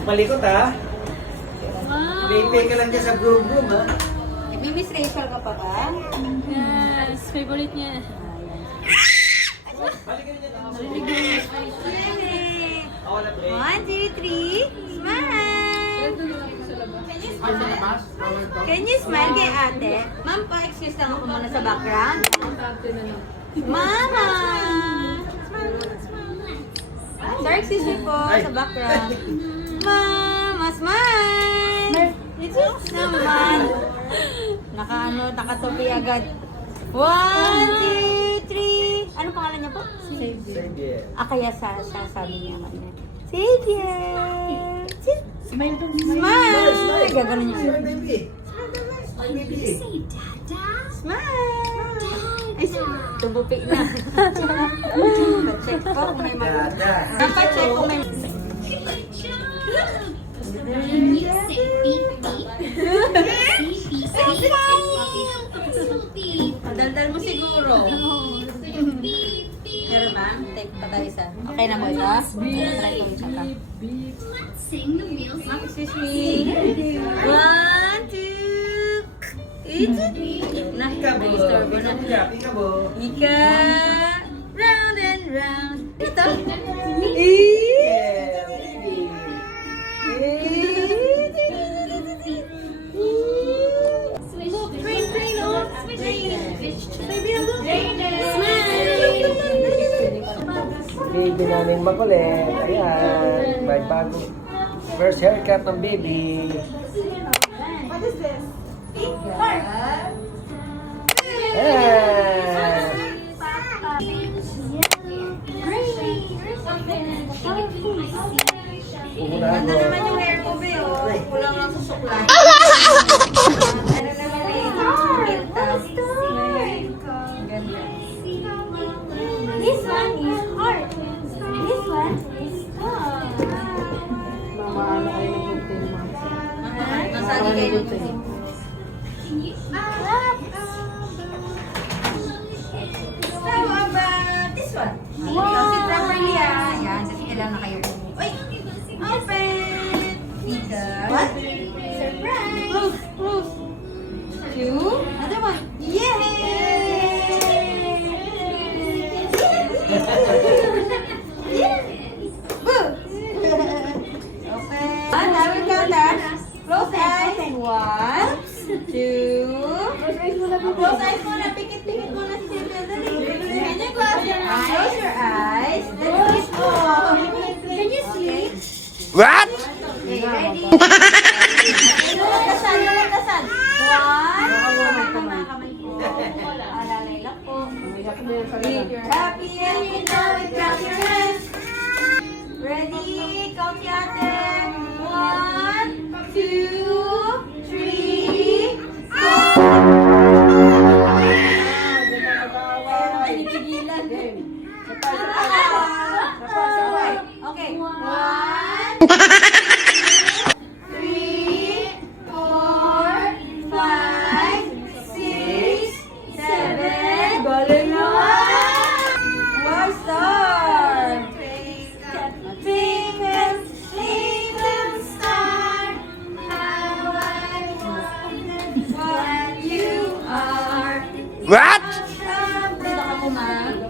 Magpalikot ha. Pay ka lang dyan sa broom ha. May Miss Rachel ka pa ba? Yes, favorite niya. One, two, three. Smile! Can you smile kay ate? Ma'am, pa-excuse lang ako muna sa background. Mama! Sir, excuse me po sa background. Mama, smile! Ito naman. Nakatopi agad. One, two, three. Ano pangalan niya po? Sige. Kaya sabi niya kanya. Xavier! Smile dong. Smile! Gagano niya. Smile, baby. Smile, baby. Smile! Ay, tubupi na. Check ko kung may mag... Dapat check kung may... Daldal mo siguro. Meron ba? Take pa tayo isa. Okay na mo ito? Try ko isa pa. Ma'am, excuse me. One, two, Ikabo. Ikabo. Ika. Round and round. Ito. Yeah, baby. Baby namin makulit. Ayan. May bago. First haircut ng baby. What is this? Ayan. Ganda naman yung hair ko, Be, oh. Kulang lang sa suklay. Ano naman yung pintas. Ganda. This one is hard. This one is hard. Nasali kayo nito eh. How about this one? Because it properly, Ayan, kasi kailangan na kayo. Uy! Open! Ika. What? Surprise! Close. Two. Another one. Yay! Boo! Open. I will count that. Close eyes. One, two. Close eyes muna. Pikit-pikit muna si Sylvia. Dali. Can you close your eyes? Close your eyes. Let's sleep. Can you sleep? What? Okay, ready? Lakasan. One. Kamay po. Alalay lang po. If you're happy and you know it, clap your hands. Ready? Count yate. One, two, three, four. Pinipigilan. Okay. One, three, four, five, six, seven. Galing na! One star! Twinkle, twinkle star, how I wonder what you are. What? Dito ka po, ma'am.